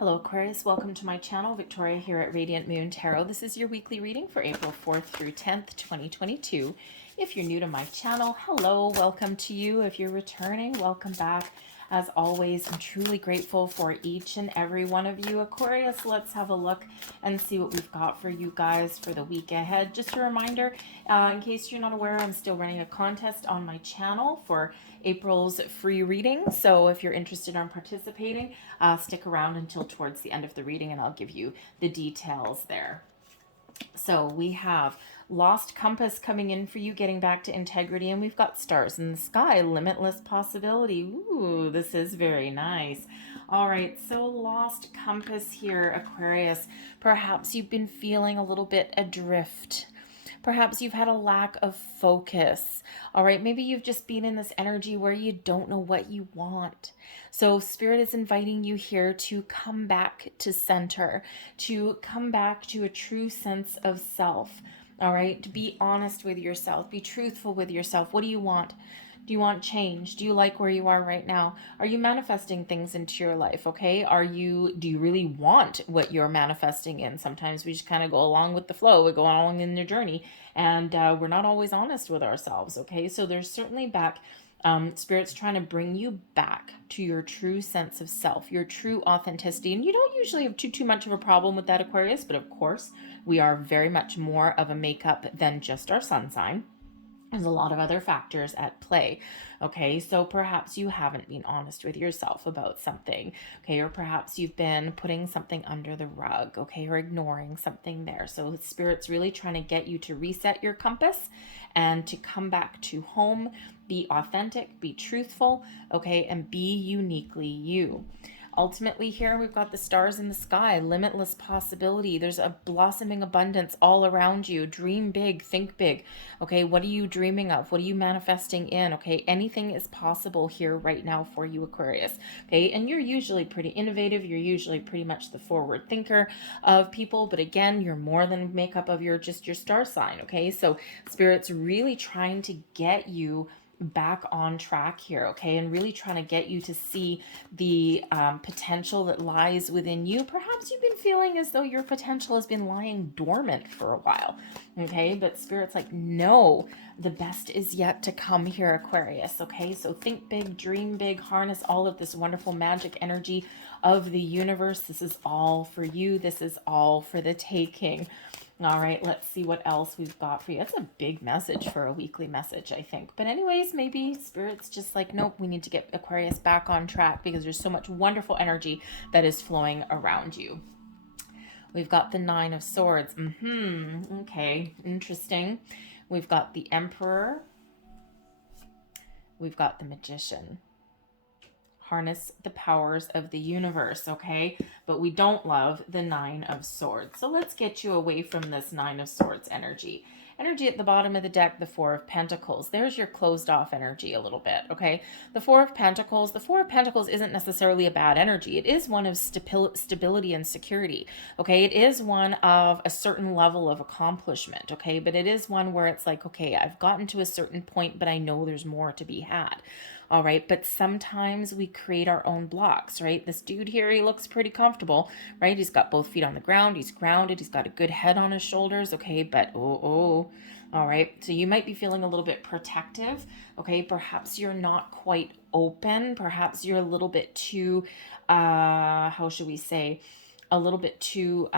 Hello Aquarius, welcome to my channel. Victoria here at Radiant Moon Tarot. This is your weekly reading for April 4th through 10th, 2022. If you're new to my channel, hello, welcome to you. If you're returning, welcome back. As always, I'm truly grateful for each and every one of you. Aquarius, let's have a look and see what we've got for you guys for the week ahead. Just a reminder, in case you're not aware, I'm still running a contest on my channel for April's free reading. So if you're interested in participating, stick around until towards the end of the reading and I'll give you the details there. So we have Lost Compass coming in for you, getting back to integrity, and we've got Stars in the Sky, Limitless Possibility. Ooh, this is very nice. All right, so Lost Compass here, Aquarius. Perhaps you've been feeling a little bit adrift. Perhaps you've had a lack of focus. All right, maybe you've just been in this energy where you don't know what you want. So Spirit is inviting you here to come back to center, to come back to a true sense of self. All right, to be honest with yourself, be truthful with yourself. What do you want? Do you want change? Do you like where you are right now? Are you manifesting things into your life? Okay. Do you really want what you're manifesting in? Sometimes we just kind of go along with the flow. We go along in the journey and we're not always honest with ourselves. Okay. So there's certainly Spirit's trying to bring you back to your true sense of self, your true authenticity. And you don't usually have too much of a problem with that, Aquarius, but of course we are very much more of a makeup than just our sun sign. There's a lot of other factors at play. Okay, so perhaps you haven't been honest with yourself about something. Okay, or perhaps you've been putting something under the rug. Okay, or ignoring something there. So Spirit's really trying to get you to reset your compass and to come back to home. Be authentic, be truthful, okay, and be uniquely you. Ultimately, here we've got the stars in the sky, limitless possibility. There's a blossoming abundance all around you. Dream big, think big. Okay, what are you dreaming of? What are you manifesting in? Okay, anything is possible here right now for you, Aquarius. Okay, and you're usually pretty innovative. You're usually pretty much the forward thinker of people, but again, you're more than makeup of your star sign. Okay, so Spirit's really trying to get you back on track here, okay, and really trying to get you to see the potential that lies within you. Perhaps you've been feeling as though your potential has been lying dormant for a while, okay, but Spirit's like, no, the best is yet to come here, Aquarius. Okay, so think big, dream big, harness all of this wonderful magic energy of the universe. This is all for you. This is all for the taking. All right, let's see what else we've got for you. It's a big message for a weekly message, I think. But anyways, maybe Spirit's just like, nope, we need to get Aquarius back on track because there's so much wonderful energy that is flowing around you. We've got the Nine of Swords. Okay, interesting. We've got the Emperor. We've got the Magician. Harness the powers of the universe, okay? But we don't love the Nine of Swords. So let's get you away from this Nine of Swords energy. Energy at the bottom of the deck, the Four of Pentacles. There's your closed off energy a little bit, okay? The Four of Pentacles isn't necessarily a bad energy. It is one of stability and security, okay? It is one of a certain level of accomplishment, okay? But it is one where it's like, okay, I've gotten to a certain point, but I know there's more to be had. All right, but sometimes we create our own blocks, right? This dude here, he looks pretty comfortable, right? He's got both feet on the ground. He's grounded. He's got a good head on his shoulders, okay? But, all right. So you might be feeling a little bit protective, okay? Perhaps you're not quite open. Perhaps you're a little bit too, how should we say, a little bit too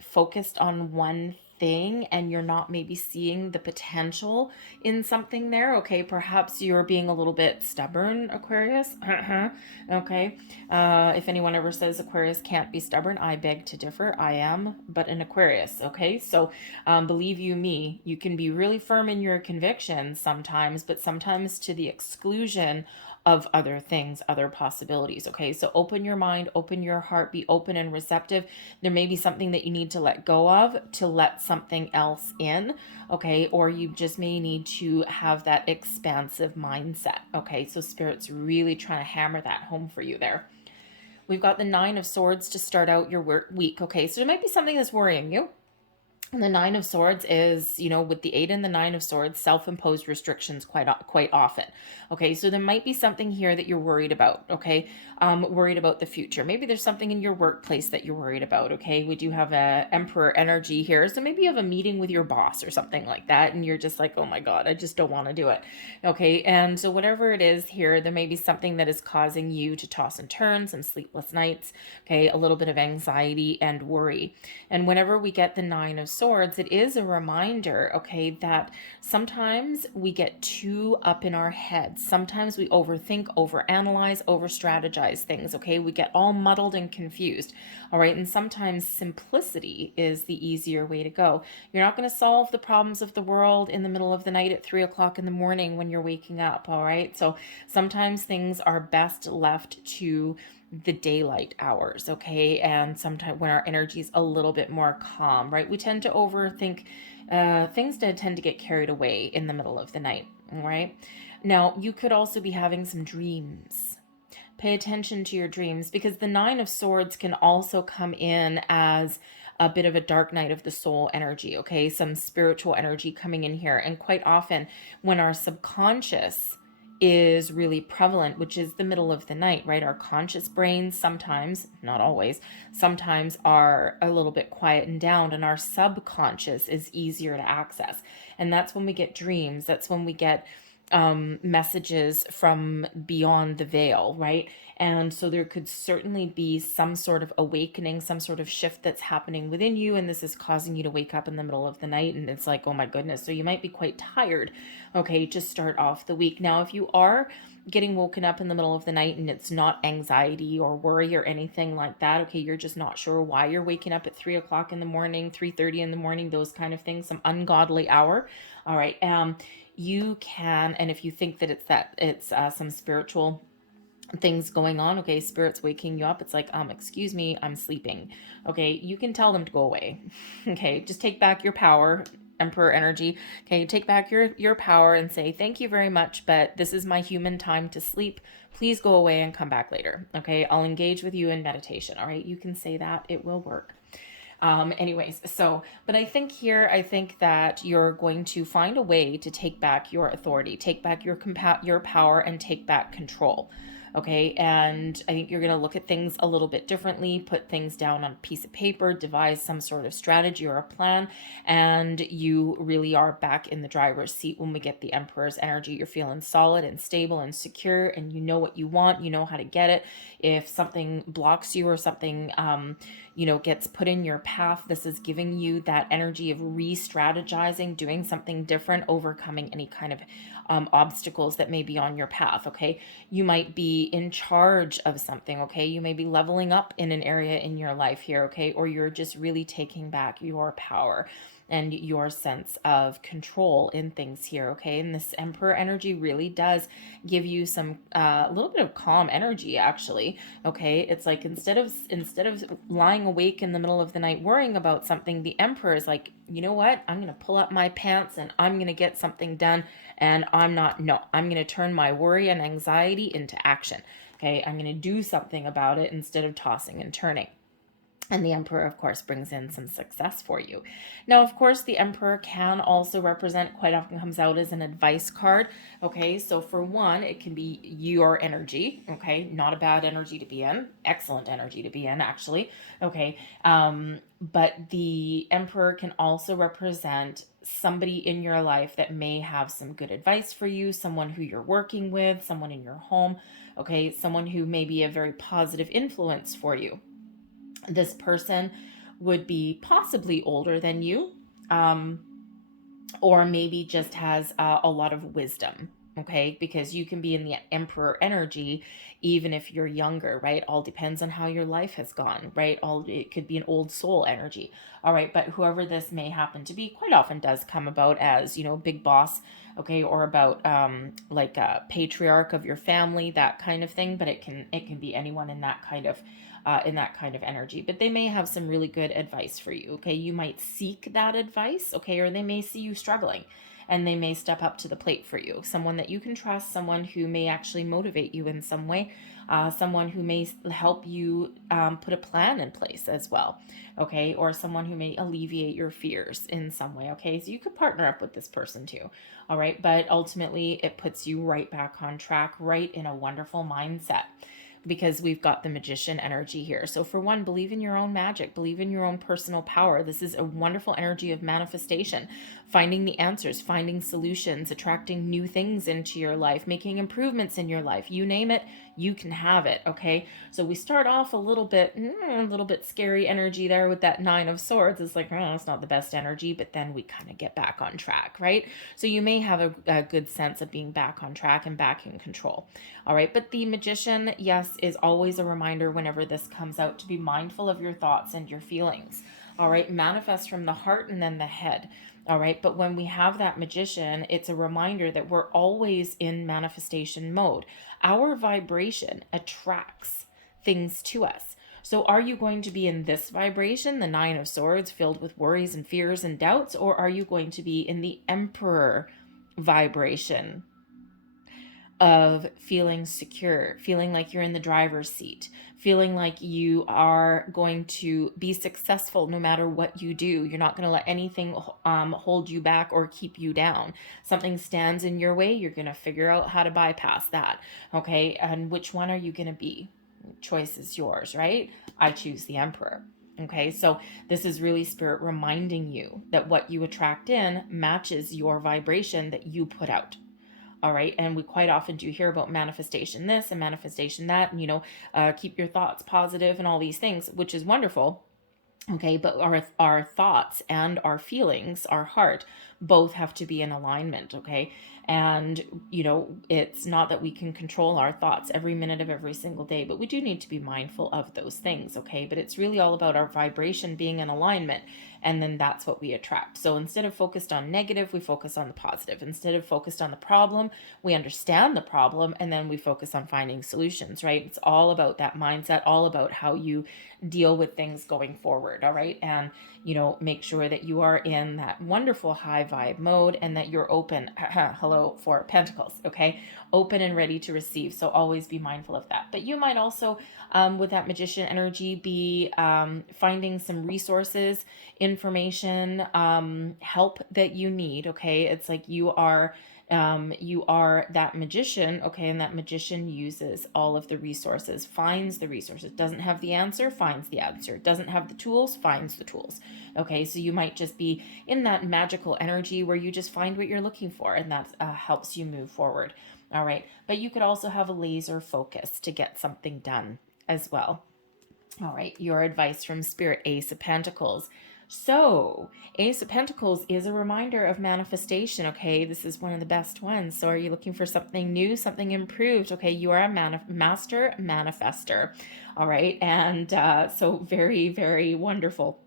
focused on one thing and you're not maybe seeing the potential in something there, okay? Perhaps you're being a little bit stubborn, Aquarius. Okay. If anyone ever says Aquarius can't be stubborn, I beg to differ. I am but an Aquarius, okay? So believe you me, you can be really firm in your convictions sometimes, but sometimes to the exclusion of other things, other possibilities. Okay, so open your mind, open your heart, be open and receptive. There may be something that you need to let go of to let something else in. Okay, or you just may need to have that expansive mindset. Okay, so Spirit's really trying to hammer that home for you there. We've got the Nine of Swords to start out your week. Okay, so there might be something that's worrying you. And the Nine of Swords is, with the Eight and the Nine of Swords, self-imposed restrictions quite often. Okay, so there might be something here that you're worried about. Okay, worried about the future. Maybe there's something in your workplace that you're worried about. Okay, we do have a Emperor energy here, so maybe you have a meeting with your boss or something like that, and you're just like, oh my God, I just don't want to do it. Okay, and so whatever it is here, there may be something that is causing you to toss and turn, some sleepless nights. Okay, a little bit of anxiety and worry. And whenever we get the Nine of Swords, it is a reminder, okay, that sometimes we get too up in our heads. Sometimes we overthink, overanalyze, overstrategize things, okay? We get all muddled and confused, all right? And sometimes simplicity is the easier way to go. You're not going to solve the problems of the world in the middle of the night at 3 o'clock in the morning when you're waking up, all right? So sometimes things are best left to the daylight hours, okay? And sometimes when our energy is a little bit more calm, right? We tend to overthink things, tend to get carried away in the middle of the night, all right? Now, you could also be having some dreams. Pay attention to your dreams, because the Nine of Swords can also come in as a bit of a dark night of the soul energy, okay? Some spiritual energy coming in here. And quite often when our subconscious is really prevalent, which is the middle of the night, right? Our conscious brains sometimes, not always, sometimes are a little bit quietened down, and our subconscious is easier to access. And that's when we get dreams. That's when we get messages from beyond the veil, right? And so there could certainly be some sort of awakening, some sort of shift that's happening within you, and this is causing you to wake up in the middle of the night, and it's like, oh my goodness. So you might be quite tired, okay, to start off the week. Now, if you are getting woken up in the middle of the night and it's not anxiety or worry or anything like that, okay, you're just not sure why you're waking up at 3 o'clock in the morning, 3:30 in the morning, those kind of things, some ungodly hour, all right, you can, and if you think that it's some spiritual things going on, okay, spirit's waking you up, it's like, excuse me, I'm sleeping, okay, you can tell them to go away. Okay, just take back your power, Emperor energy. Okay, take back your power and say, thank you very much, but this is my human time to sleep. Please go away and come back later. Okay, I'll engage with you in meditation. All right, you can say that, it will work. Anyways, so, but I think that you're going to find a way to take back your authority, take back your power, and take back control. Okay, and I think you're going to look at things a little bit differently, put things down on a piece of paper, devise some sort of strategy or a plan, and you really are back in the driver's seat when we get the Emperor's energy. You're feeling solid and stable and secure, and you know what you want, you know how to get it. If something blocks you or something, gets put in your path, this is giving you that energy of re-strategizing, doing something different, overcoming any kind of obstacles that may be on your path, okay? You might be in charge of something, okay? You may be leveling up in an area in your life here, okay? Or you're just really taking back your power and your sense of control in things here, okay? And this Emperor energy really does give you some a little bit of calm energy, actually, okay? It's like instead of lying awake in the middle of the night worrying about something, the Emperor is like, you know what? I'm gonna pull up my pants and I'm gonna get something done, and I'm gonna turn my worry and anxiety into action, okay? I'm gonna do something about it instead of tossing and turning. And the Emperor, of course, brings in some success for you. Now, of course, the Emperor can also represent, quite often comes out as an advice card. Okay, so for one, it can be your energy. Okay, not a bad energy to be in. Excellent energy to be in, actually. Okay, but the Emperor can also represent somebody in your life that may have some good advice for you, someone who you're working with, someone in your home. Okay, someone who may be a very positive influence for you. This person would be possibly older than you, um, or maybe just has a lot of wisdom, okay? Because you can be in the Emperor energy even if you're younger, right? All depends on how your life has gone, right? It could be an old soul energy, all right? But whoever this may happen to be, quite often does come about as, big boss, okay, or about like a patriarch of your family, that kind of thing. But it can be anyone in that kind of energy. But they may have some really good advice for you, okay? You might seek that advice, okay? Or they may see you struggling and they may step up to the plate for you. Someone that you can trust, someone who may actually motivate you in some way, someone who may help you put a plan in place as well, okay? Or someone who may alleviate your fears in some way, okay? So you could partner up with this person too, all right? But ultimately, it puts you right back on track, right in a wonderful mindset, because we've got the magician energy here. So for one, believe in your own magic, believe in your own personal power. This is a wonderful energy of manifestation, finding the answers, finding solutions, attracting new things into your life, making improvements in your life. You name it, you can have it, okay? So we start off a little bit scary energy there with that Nine of Swords. It's like, oh, it's not the best energy, but then we kind of get back on track, right? So you may have a good sense of being back on track and back in control, all right? But the Magician, yes, is always a reminder whenever this comes out to be mindful of your thoughts and your feelings, all right? Manifest from the heart and then the head. All right. But when we have that Magician, it's a reminder that we're always in manifestation mode. Our vibration attracts things to us. So are you going to be in this vibration, the Nine of Swords, filled with worries and fears and doubts, or are you going to be in the Emperor vibration of feeling secure, feeling like you're in the driver's seat, feeling like you are going to be successful no matter what you do? You're not going to let anything hold you back or keep you down. Something stands in your way, you're going to figure out how to bypass that, okay? And which one are you going to be? Choice is yours, right? I choose the Emperor. Okay, so this is really Spirit reminding you that what you attract in matches your vibration that you put out. All right. And we quite often do hear about manifestation this and manifestation that, and, keep your thoughts positive and all these things, which is wonderful. Okay. But our thoughts and our feelings, our heart, both have to be in alignment. Okay. And, it's not that we can control our thoughts every minute of every single day, but we do need to be mindful of those things. Okay. But it's really all about our vibration being in alignment. And then that's what we attract. So instead of focused on negative, we focus on the positive. Instead of focused on the problem, we understand the problem, and then we focus on finding solutions, right? It's all about that mindset, all about how you deal with things going forward, all right? And, make sure that you are in that wonderful high vibe mode and that you're open, hello, for Pentacles, okay? Open and ready to receive. So always be mindful of that. But you might also, with that Magician energy, be finding some resources, information, help that you need, okay? It's like you are that magician, okay? And that magician uses all of the resources, finds the resources, doesn't have the answer, finds the answer, doesn't have the tools, finds the tools, okay? So you might just be in that magical energy where you just find what you're looking for, and that helps you move forward, all right? But you could also have a laser focus to get something done as well. All right, your advice from Spirit, Ace of Pentacles. So, Ace of Pentacles is a reminder of manifestation, okay? This is one of the best ones. So are you looking for something new, something improved? Okay, you are a master manifester, all right? And so very, very wonderful,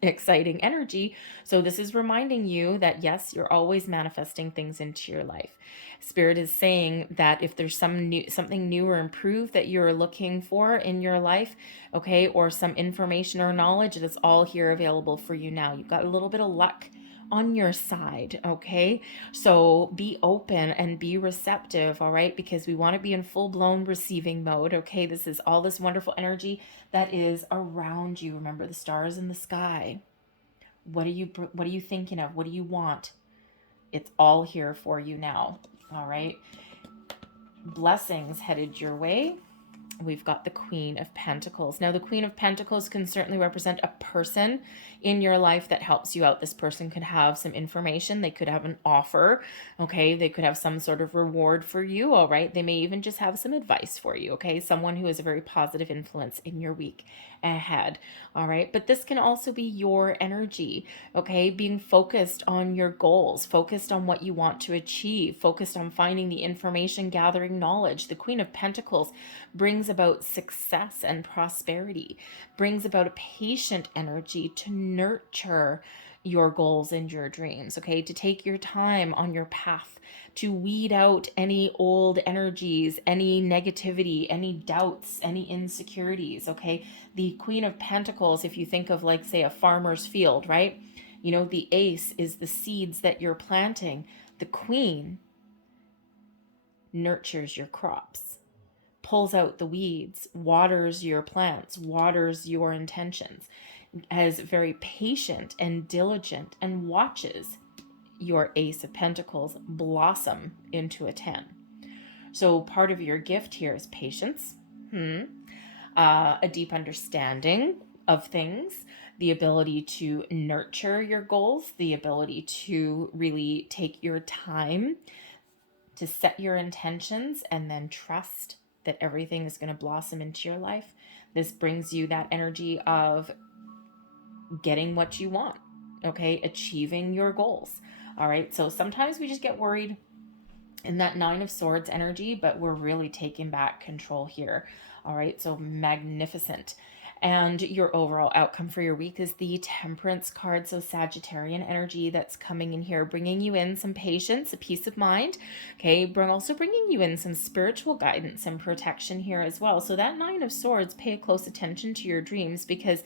exciting energy. So this is reminding you that, yes, you're always manifesting things into your life. Spirit is saying that if there's something new or improved that you're looking for in your life, okay, or some information or knowledge, it is all here available for you now. You've got a little bit of luck on your side, okay? So be open and be receptive, all right? Because we want to be in full-blown receiving mode, okay? This is all this wonderful energy that is around you. Remember the stars in the sky. What are you thinking of? What do you want? It's all here for you now, all right? Blessings headed your way. We've got the Queen of Pentacles. Now, the Queen of Pentacles can certainly represent a person in your life that helps you out. This person could have some information. They could have an offer, okay? They could have some sort of reward for you, all right? They may even just have some advice for you, okay? Someone who is a very positive influence in your week ahead, all right? But this can also be your energy, okay? Being focused on your goals, focused on what you want to achieve, focused on finding the information, gathering knowledge. The Queen of Pentacles brings about success and prosperity, brings about a patient energy to nurture your goals and your dreams, okay? To take your time on your path, to weed out any old energies, any negativity, any doubts, any insecurities, okay? The Queen of Pentacles, if you think of, like, say, a farmer's field, right? You know, the ace is the seeds that you're planting. The queen nurtures your crops, pulls out the weeds, waters your plants, waters your intentions, is very patient and diligent, and watches your Ace of Pentacles blossom into a 10. So part of your gift here is patience, a deep understanding of things, the ability to nurture your goals, the ability to really take your time to set your intentions and then trust that everything is going to blossom into your life. This brings you that energy of getting what you want, okay? Achieving your goals. All right. So sometimes we just get worried in that Nine of Swords energy, but we're really taking back control here. All right. So magnificent. And your overall outcome for your week is the Temperance card. So Sagittarian energy that's coming in here, bringing you in some patience, a peace of mind. Okay. Also bringing you in some spiritual guidance and protection here as well. So that Nine of Swords, pay close attention to your dreams, because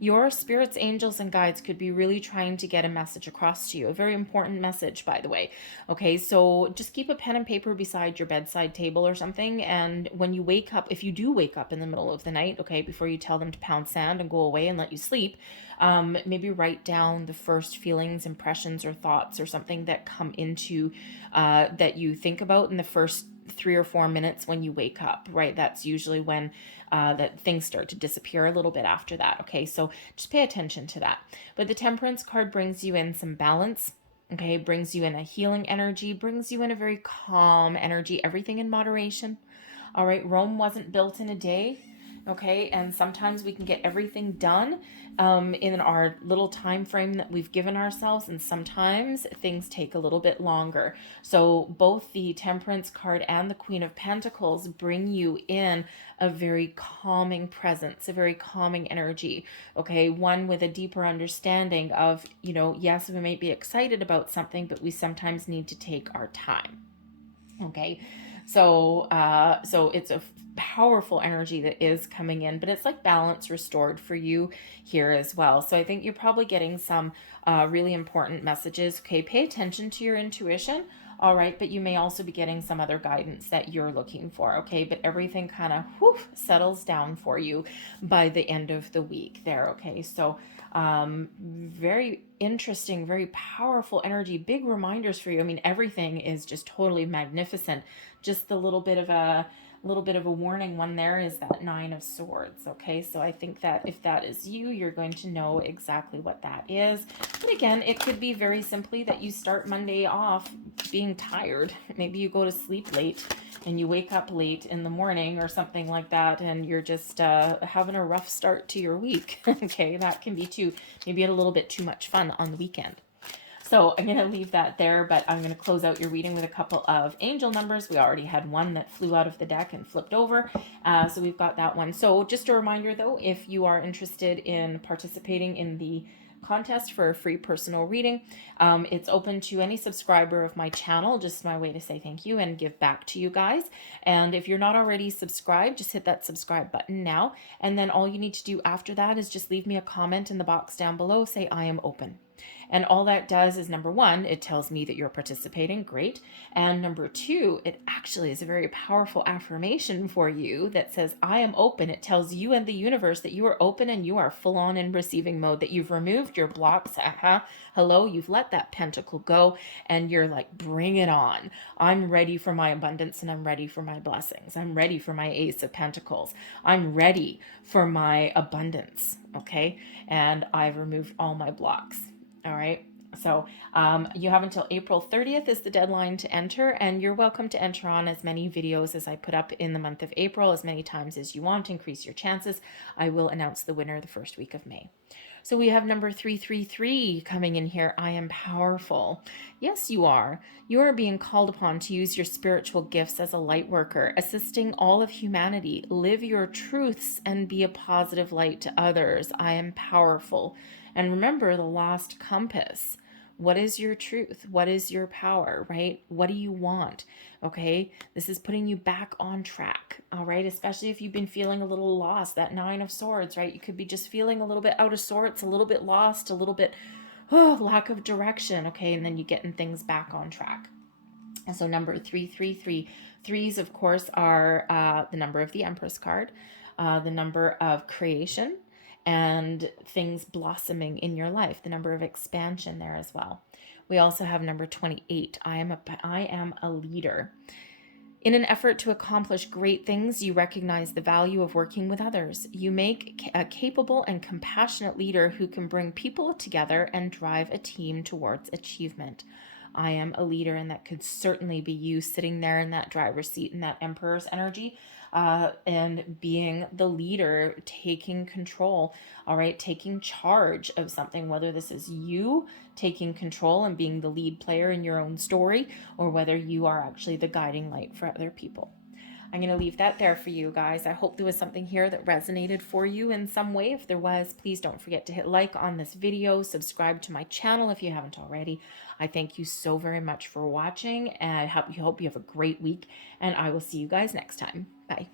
your spirits, angels, and guides could be really trying to get a message across to you. A very important message, by the way. Okay, so just keep a pen and paper beside your bedside table or something. And when you wake up, if you do wake up in the middle of the night, okay, before you tell them to pound sand and go away and let you sleep, maybe write down the first feelings, impressions, or thoughts or something that come into, that you think about in the first 3 or 4 minutes when you wake up, right? That's usually when that things start to disappear a little bit after that. Okay, so just pay attention to that. But the Temperance card brings you in some balance. Okay, brings you in a healing energy, brings you in a very calm energy, everything in moderation. All right, Rome wasn't built in a day. Okay, and sometimes we can get everything done in our little time frame that we've given ourselves, and sometimes things take a little bit longer. So both the Temperance card and the Queen of Pentacles bring you in a very calming presence, a very calming energy. Okay, one with a deeper understanding of, you know, yes, we may be excited about something, but we sometimes need to take our time. Okay, so it's a powerful energy that is coming in, but it's like balance restored for you here as well. So I think you're probably getting some really important messages. Okay, pay attention to your intuition. All right, but you may also be getting some other guidance that you're looking for. Okay, but everything kind of settles down for you by the end of the week there. Okay, so very interesting, very powerful energy, big reminders for you. I mean, everything is just totally magnificent. Just a little bit of a warning one there is that Nine of Swords. Okay, so I think that if that is you, you're going to know exactly what that is. But again, it could be very simply that you start Monday off being tired. Maybe you go to sleep late and you wake up late in the morning or something like that, and you're just having a rough start to your week. Okay, that can be too, maybe a little bit too much fun on the weekend. So I'm going to leave that there, but I'm going to close out your reading with a couple of angel numbers. We already had one that flew out of the deck and flipped over. So we've got that one. So just a reminder, though, if you are interested in participating in the contest for a free personal reading, it's open to any subscriber of my channel. Just my way to say thank you and give back to you guys. And if you're not already subscribed, just hit that subscribe button now. And then all you need to do after that is just leave me a comment in the box down below. Say, I am open. And all that does is, number one, it tells me that you're participating. Great. And number two, it actually is a very powerful affirmation for you that says, I am open. It tells you and the universe that you are open and you are full on in receiving mode, that you've removed your blocks. Hello, you've let that pentacle go and you're like, bring it on. I'm ready for my abundance and I'm ready for my blessings. I'm ready for my Ace of Pentacles. I'm ready for my abundance. Okay. And I've removed all my blocks. All right. So you have until April 30th is the deadline to enter, and you're welcome to enter on as many videos as I put up in the month of April, as many times as you want. Increase your chances. I will announce the winner the first week of May. So we have number 333 coming in here. I am powerful. Yes, you are. You are being called upon to use your spiritual gifts as a light worker, assisting all of humanity. Live your truths and be a positive light to others. I am powerful. And remember the lost compass. What is your truth? What is your power, right? What do you want? Okay, this is putting you back on track, all right? Especially if you've been feeling a little lost, that Nine of Swords, right? You could be just feeling a little bit out of sorts, a little bit lost, a little bit lack of direction. Okay, and then you getting things back on track. And so number 333, threes, of course, are the number of the Empress card, the number of creation, and things blossoming in your life, the number of expansion there as well. We also have number 28. I am a leader. In an effort to accomplish great things, you recognize the value of working with others. You make a capable and compassionate leader who can bring people together and drive a team towards achievement. I am a leader, and that could certainly be you sitting there in that driver's seat in that Emperor's energy, and being the leader, taking control, all right, taking charge of something, whether this is you taking control and being the lead player in your own story, or whether you are actually the guiding light for other people. I'm going to leave that there for you guys. I hope there was something here that resonated for you in some way. If there was, please don't forget to hit like on this video, subscribe to my channel if you haven't already. I thank you so very much for watching, and I hope you have a great week, and I will see you guys next time. Bye.